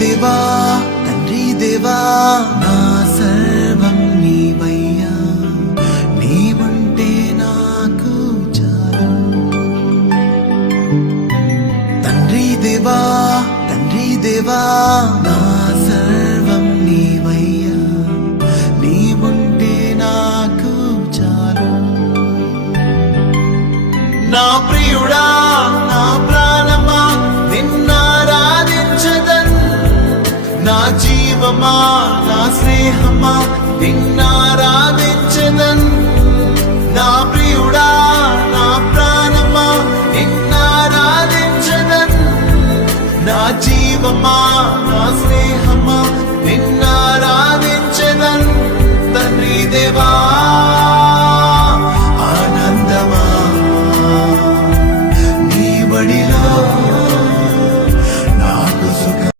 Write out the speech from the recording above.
దేవా తండ్రి దేవా నా సర్వం నీవయ్యా, నీవుంటే నాకు చాలు. తండ్రి దేవా నా సర్వం నీవయ్యా, నీవుంటే నాకు చాలు. నా ప్రియుడా నా ప్రాణమా నిన్నారాధించదన్, నా జీవమా నా స్నేహమా నిన్నారా